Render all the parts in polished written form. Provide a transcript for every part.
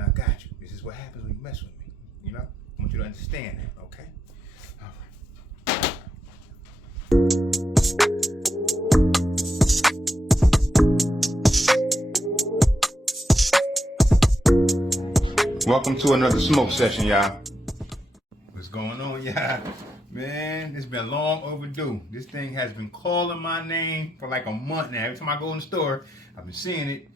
Now I got you. This is what happens when you mess with me. You know? I want you to understand that, okay? All right. Welcome to another smoke session, y'all. What's going on, y'all? Man, it's been long overdue. This thing has been calling my name for like a month now. Every time I go in the store, I've been seeing it.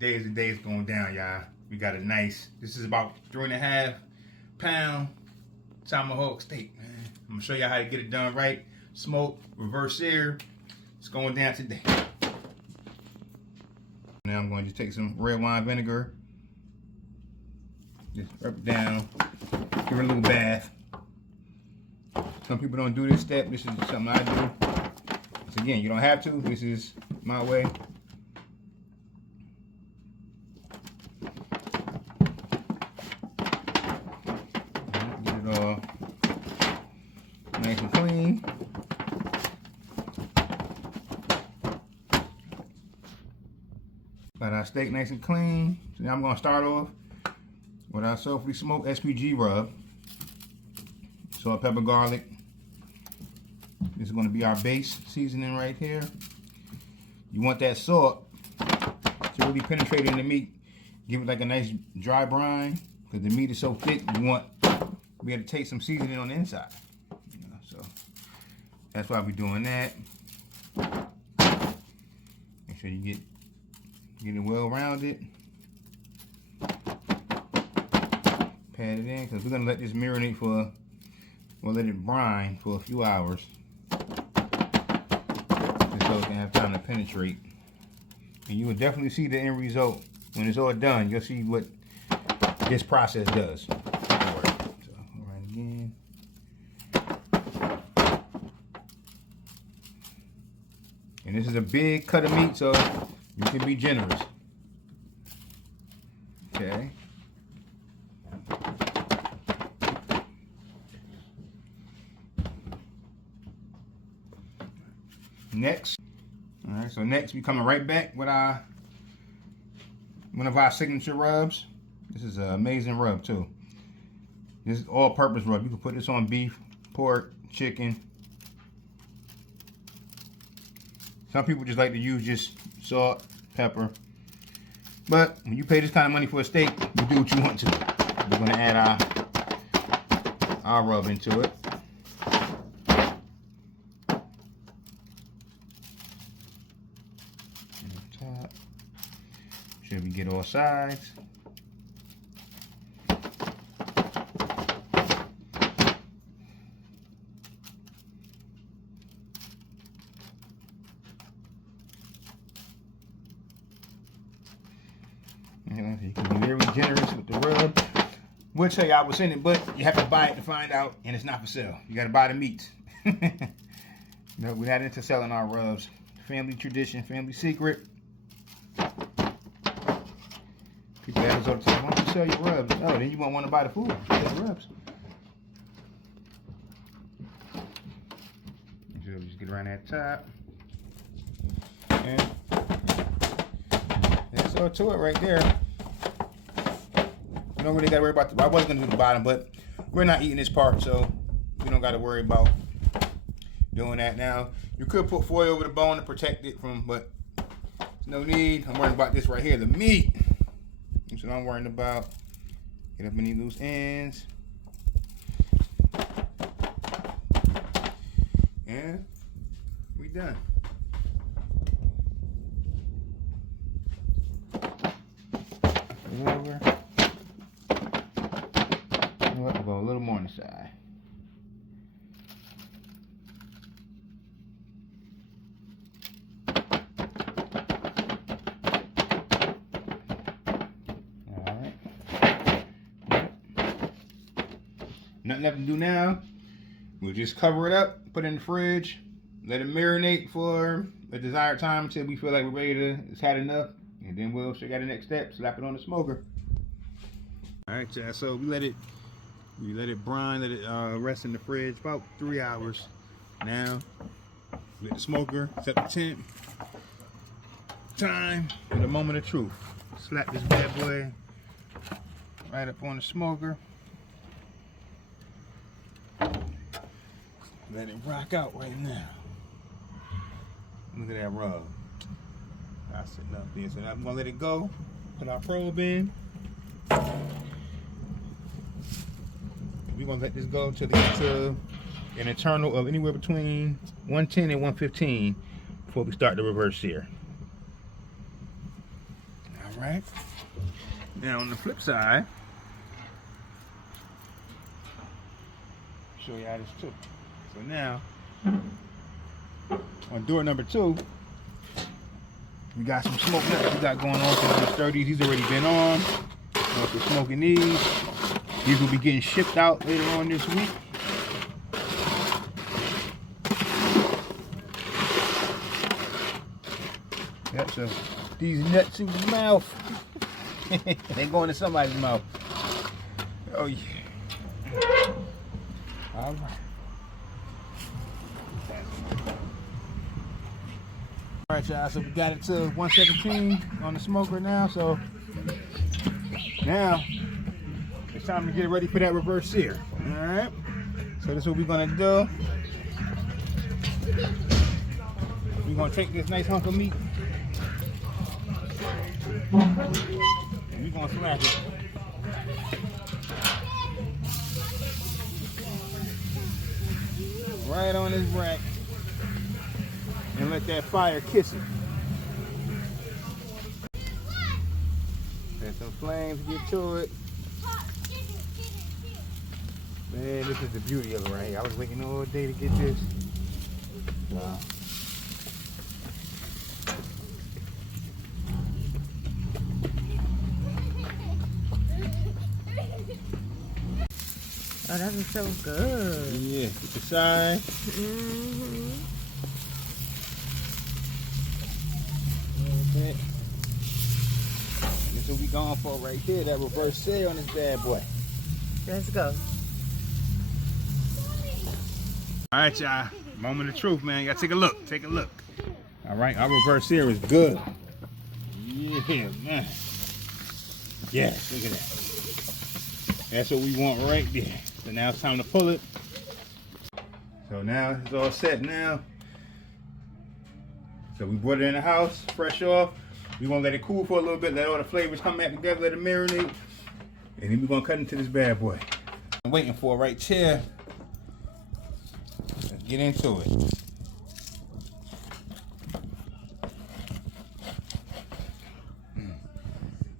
Today is the day it's going down, y'all. We got a nice, this is about 3.5 pound Tomahawk steak, man. I'm gonna show y'all how to get it done right. Smoke, reverse sear. It's going down today. Now I'm going to take some red wine vinegar. Just rub it down. Give it a little bath. Some people don't do this step. This is something I do. So again, you don't have to. This is my way. Get it all nice and clean. Got our steak nice and clean. So now I'm going to start off with our sulfurly smoked SPG rub. Salt, pepper, garlic. This is going to be our base seasoning right here. You want that salt to really penetrate in the meat. Give it like a nice dry brine, because the meat is so thick. You want to be able to taste some seasoning on the inside. You know, so that's why we're doing that. Make sure you get it well rounded. Pat it in, because we're going to let this marinate for, we'll let it brine for a few hours. Just so it can have time to penetrate. And you will definitely see the end result. When it's all done, you'll see what this process does. So, all right, again. And this is a big cut of meat, so you can be generous. Okay. Next, all right, so next we coming right back with one of our signature rubs. This is an amazing rub too. This is all-purpose rub. You can put this on beef, pork, chicken. Some people just like to use just salt, pepper. But when you pay this kind of money for a steak, you do what you want to. We're gonna add our rub into it. Top. Make sure we get all sides. You can be very generous with the rub. We'll tell you what's in it, but you have to buy it to find out, and it's not for sale. You got to buy the meat. No, we're not into selling our rubs. Family tradition, family secret. People ask us all the time, why don't you sell your rubs? Oh, then you won't want to buy the food. Sell the rubs. So just get around that top. And that's all to it right there. You don't really got to worry about I wasn't going to do the bottom, but we're not eating this part, so we don't got to worry about doing that now. You could put foil over the bone to protect it from, but there's no need. I'm worrying about this right here, the meat. That's what I'm worrying about. Get up any loose ends. And we done. Over. We'll go a little more on the side. Alright. Nothing left to do now. We'll just cover it up, put it in the fridge, let it marinate for a desired time until we feel like we're ready to, it's had enough. And then we'll check out the next step, slap it on the smoker. Alright, y'all, so we let it brine, let it rest in the fridge about 3 hours. Now, let the smoker set the temp. Time for the moment of truth. slap this bad boy right up on the smoker. Let it rock out right now. Look at that rub. That's sitting up there. So now I'm gonna let it go. Put our probe in. We're gonna let this go until it gets to an internal of anywhere between 110 and 115 before we start the reverse sear. All right. Now on the flip side, show you how this too. So now on door number 2, we got some smoke nuts we got going on. So these 30s, these already been on. So if we're smoking these will be getting shipped out later on this week. Yep, so these nuts in your mouth. They going in somebody's mouth. Oh yeah. All right. All right, y'all. So we got it to 117 on the smoker now. So now it's time to get ready for that reverse sear. All right. So this is what we're gonna do. We're gonna take this nice hunk of meat. And we're gonna slap it. Right on this rack. And let that fire kiss it. Let some flames get to it. Man, this is the beauty of it right here. I was waiting all day to get this. Wow. Oh, that is so good. Yeah, get the side. Mm-hmm. Okay. This is what we going for right here, that reverse sear on this bad boy. Let's go. All right, y'all. Moment of truth, man. Y'all take a look. Take a look. All right, our reverse sear is good. Yeah, man. Yes, look at that. That's what we want right there. So now it's time to pull it. So now it's all set now. So we brought it in the house, fresh off. We're gonna let it cool for a little bit, let all the flavors come back together, let it marinate. And then we're gonna cut into this bad boy. I'm waiting for it right here. Let's get into it.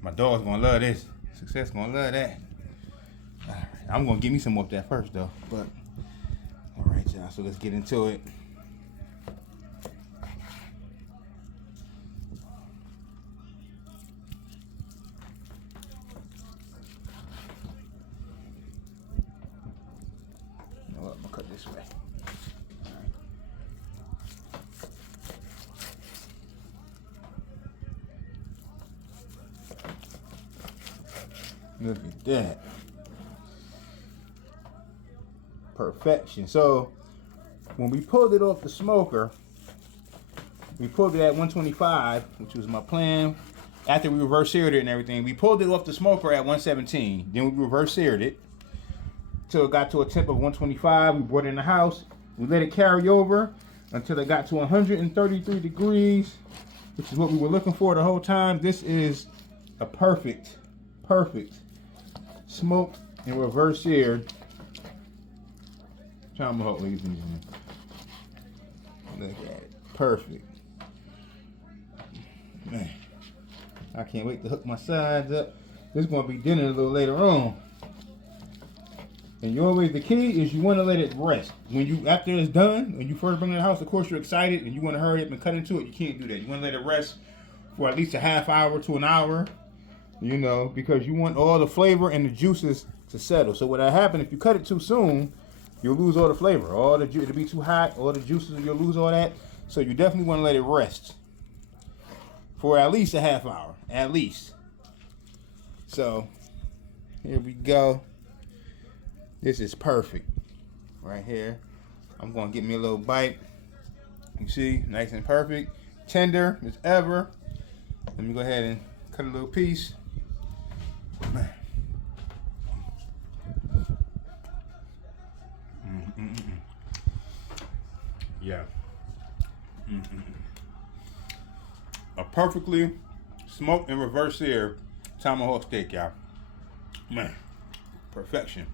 My dog's gonna love this. Success gonna love that. All right, I'm gonna give me some more of that first though. But all right, y'all. So let's get into it. You know what? I'm gonna cut this way. All right. Look at that. Perfection. So when we pulled it off the smoker, we pulled it at 125, which was my plan. After we reverse seared it and everything, we pulled it off the smoker at 117. Then we reverse seared it till it got to a temp of 125. We brought it in the house. We let it carry over until it got to 133 degrees, which is what we were looking for the whole time. This is a perfect smoked and reverse seared Tomahawk, ladies and gentlemen. Look at it. Perfect. Man, I can't wait to hook my sides up. This is going to be dinner a little later on. And you always, the key is you want to let it rest. When you, after it's done, when you first bring it in the house, of course you're excited and you want to hurry up and cut into it. You can't do that. You want to let it rest for at least a half hour to an hour, you know, because you want all the flavor and the juices to settle. So what'll happen if you cut it too soon, you'll lose all the flavor. It'll be too hot, all the juices, you'll lose all that. So you definitely want to let it rest for at least a half hour, at least. So here we go. This is perfect right here. I'm going to get me a little bite. You see, nice and perfect. Tender as ever. Let me go ahead and Cut a little piece. Man. Yeah. A perfectly smoked and reverse seared tomahawk steak, y'all. Man, perfection.